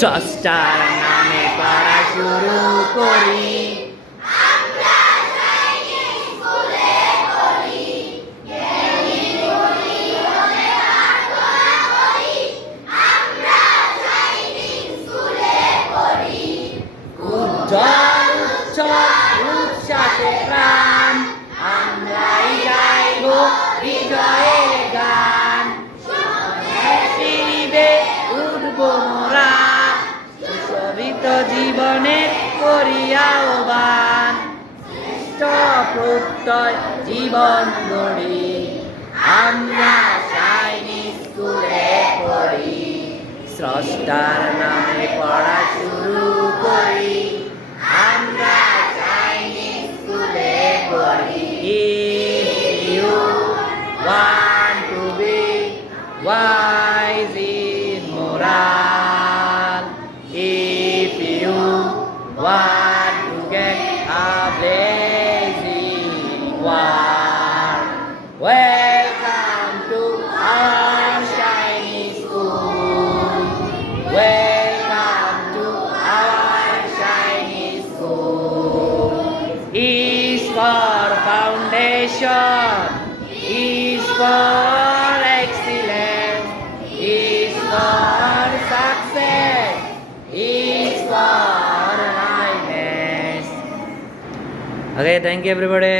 স্রষ্টার নামে পড়া শুরু করি। উজ্জ্বল উৎসব উচ্ছ্বাসে প্রাণ, আমরাই গাইব বিজয়ের গান। শিরিবে উঠব মোরা, সুশোভিত জীবনের করি আহ্বান। সৃষ্ট প্রত্যয় জীবন গড়ি, আমরা সৈনিক স্কুলে পড়ি। স্রষ্টার নামে পড়া শুরু করি, আমরা সৈনিক স্কুলে পড়ি। If you want to be wise in moral, if you want to get a blazing world, welcome to our shiny school. Welcome to our shiny school. Is for foundation, is for excellence, is for success, is for rightness. Okay, thank you everybody.